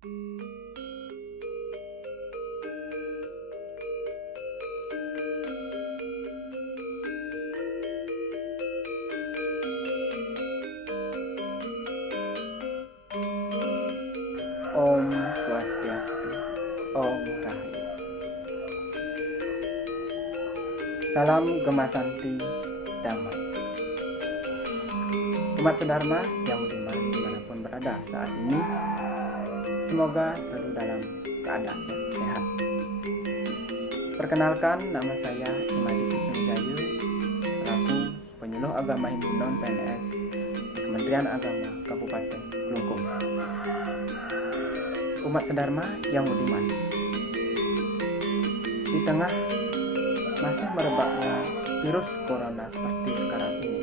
Om Swastiastu, Om Rahayu. Salam Gemasanti Damai. Umat sedharma yang budiman dimanapun berada saat ini, semoga selalu dalam keadaan yang sehat. Perkenalkan, nama saya Imadi Kusumjayu, selaku penyuluh agama Hindu non PNS di Kementerian Agama Kabupaten Klungkung. Umat sedharma yang budiman, di tengah masih merebaknya virus corona seperti sekarang ini,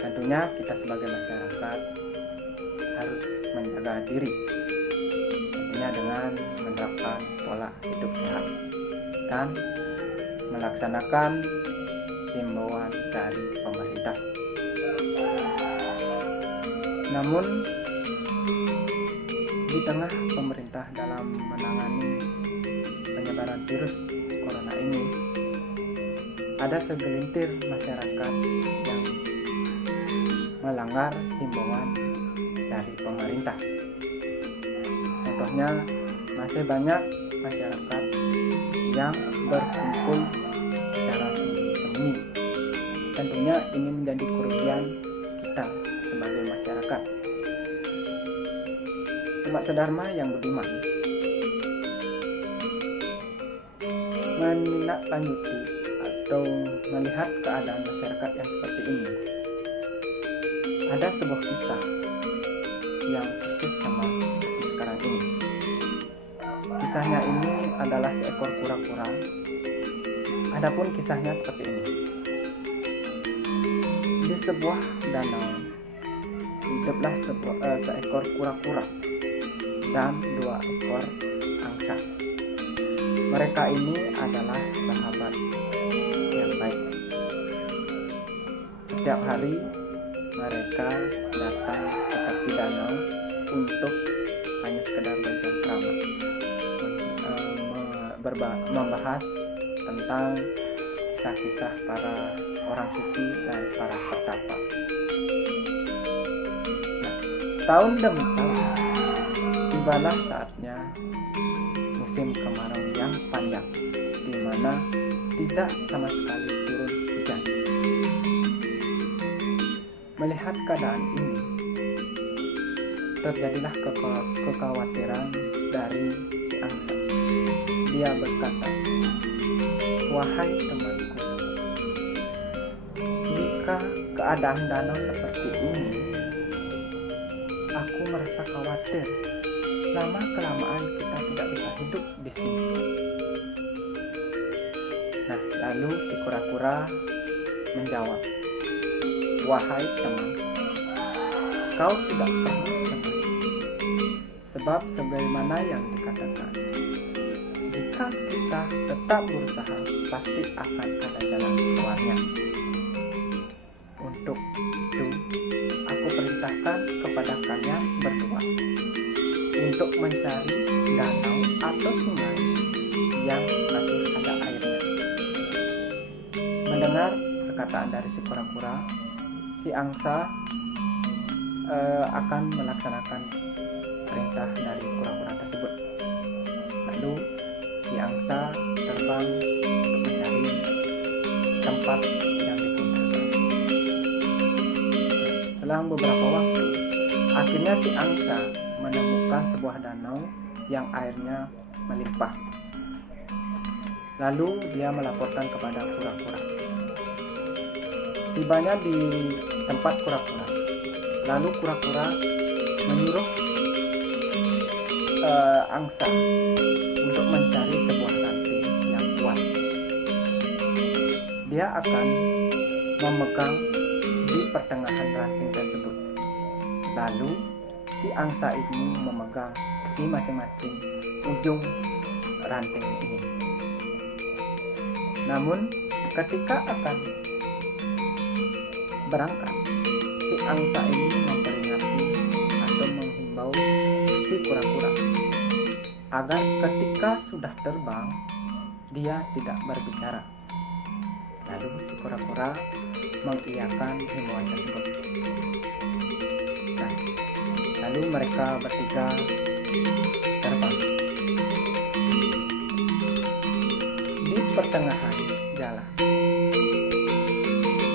tentunya kita sebagai masyarakat harus menjaga diri, tentunya dengan menerapkan pola hidup sehat dan melaksanakan himbauan dari pemerintah. Namun di tengah pemerintah dalam menangani penyebaran virus corona ini, ada segelintir masyarakat yang melanggar himbauan dari pemerintah. Contohnya, masih banyak masyarakat yang berkumpul secara sembunyi-sembunyi. Tentunya ini menjadi kerugian kita sebagai masyarakat. Umat sedharma yang budiman, menindaklanjuti atau melihat keadaan masyarakat yang seperti ini, ada sebuah kisah yang persis sama seperti sekarang ini. Kisahnya ini adalah seekor kura-kura. Adapun kisahnya seperti ini. Di sebuah danau hiduplah seekor kura-kura dan 2 ekor angsa. Mereka ini adalah sahabat yang baik. Setiap hari mereka datang ke tepi danau untuk hanya sekedar bercengkrama, membahas tentang kisah-kisah para orang suci dan para pertapa. Nah, tahun demi tahun tibalah saatnya musim kemarau yang panjang, di mana tidak sama sekali turun hujan. Melihat keadaan ini, terjadilah kekhawatiran dari si angsa. Dia berkata, "Wahai temanku, jika keadaan danau seperti ini, aku merasa khawatir. Lama-kelamaan kita tidak bisa hidup di sini." Nah, lalu si kura-kura menjawab, "Wahai temanku, kau tidak perlu cemas. Sebab sebagaimana yang dikatakan, jika kita tetap berusaha, pasti akan ada jalan keluarnya. Untuk itu, aku perintahkan kepada kalian berdua untuk mencari danau atau sungai yang masih ada airnya." Mendengar perkataan dari si kura-kura, si angsa akan melaksanakan perintah dari kura-kura tersebut. Lalu si angsa terbang untuk mencari tempat yang digunakan. Selang beberapa waktu, akhirnya si angsa menemukan sebuah danau yang airnya melimpah. Lalu dia melaporkan kepada kura-kura. Tibanya di tempat kura-kura, lalu kura-kura menyuruh angsa untuk mencari sebuah ranting yang kuat. Dia akan memegang di pertengahan ranting tersebut. Lalu si angsa ini memegang di masing-masing ujung ranting ini. Namun ketika akan berangkat, si angsa ini memperingati atau menghimbau si kura-kura agar ketika sudah terbang dia tidak berbicara. Lalu si kura-kura mengiyakan himbauan tersebut. Nah, lalu mereka bertiga terbang. Di pertengahan jalan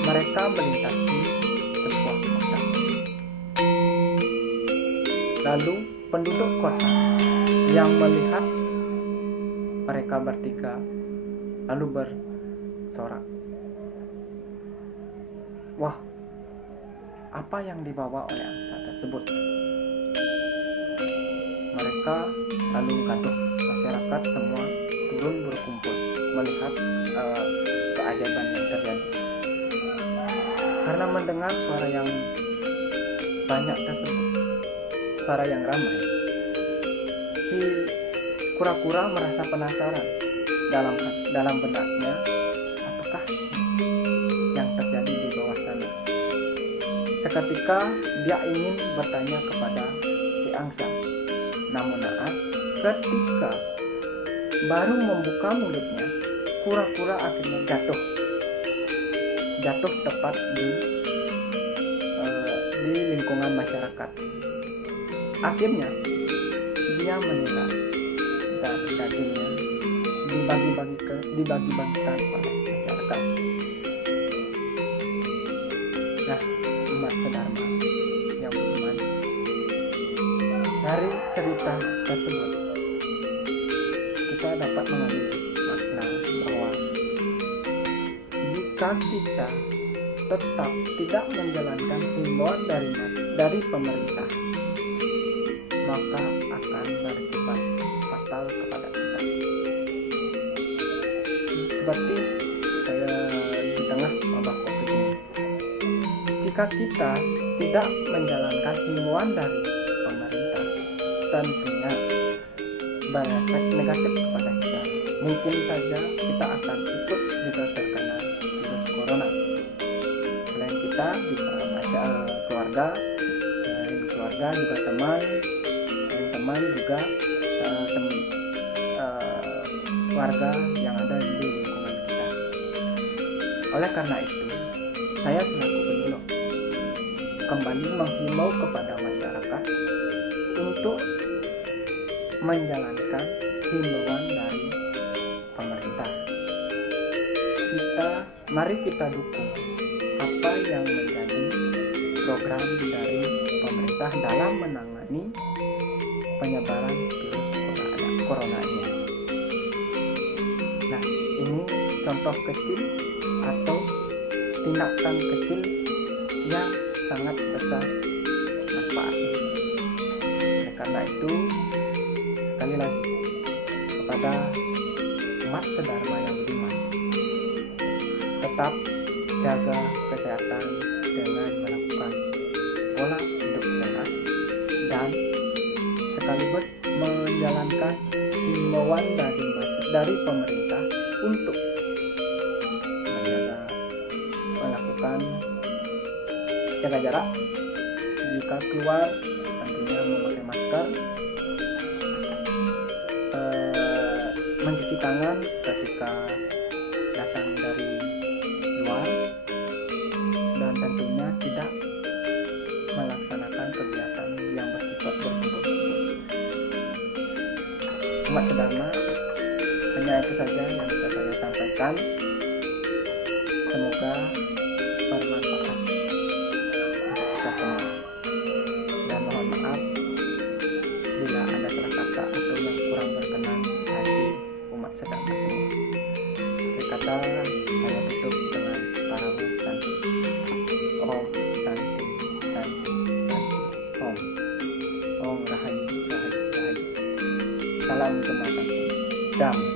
mereka melintasi sebuah kota. Lalu penduduk kota yang melihat mereka bertiga lalu bersorak, "Wah, apa yang dibawa oleh angsa tersebut?" Mereka lalu gaduh. Masyarakat semua turun berkumpul melihat keajaiban yang terjadi. Karena mendengar suara yang banyak tersebut, suara yang ramai, si kura-kura merasa penasaran dalam benaknya, apakah yang terjadi di bawah sana. Seketika dia ingin bertanya kepada si angsa, namun naas ketika baru membuka mulutnya, kura-kura akhirnya jatuh tepat di lingkungan masyarakat. Akhirnya dia meninggal dan dagingnya dibagi-bagikan oleh masyarakat. Nah, umat sedharma yang beriman, dari cerita tersebut kita dapat mengambil makna bahwa jika kita tetap tidak menjalankan himbauan dari pemerintah, maka akan bersifat fatal kepada kita. Seperti di tengah wabah COVID ini, jika kita tidak menjalankan himbauan dari pemerintah, tentunya berefek negatif kepada kita. Mungkin saja kita akan ikut juga terkena virus corona. Selain kita juga keluarga juga teman juga warga yang ada di lingkungan kita. Oleh karena itu, saya selaku penyuluh kembali menghimbau kepada masyarakat untuk menjalankan himbauan dari pemerintah. Mari kita dukung apa yang menjadi program dari pemerintah dalam menangani penyebaran virus corona ini. Nah, ini contoh kecil atau tindakan kecil yang sangat besar manfaatnya. Karena itu, sekali lagi kepada umat sedharma yang beriman, tetap jaga kesehatan dengan melakukan pola hidup sehat dan sekaligus menjalankan himbauan dari pemerintah untuk melakukan jaga jarak, jika keluar tentunya memakai masker, mencuci tangan ketika datang dari luar, dan tentunya tidak melaksanakan kegiatan yang bersifat berkumpul-kumpul. Umat sedharma, hanya itu saja yang bisa saya sampaikan. Semoga bermanfaat untuk kita semua. Dan mohon maaf bila ada salah kata atau yang kurang berkenan hati umat sedharma semua. Akhir kata, saya tutup dengan paramu santi. Om santi santi santi Om. Om rahayu rahayu rahayu. Salam Gema Santi. Damai.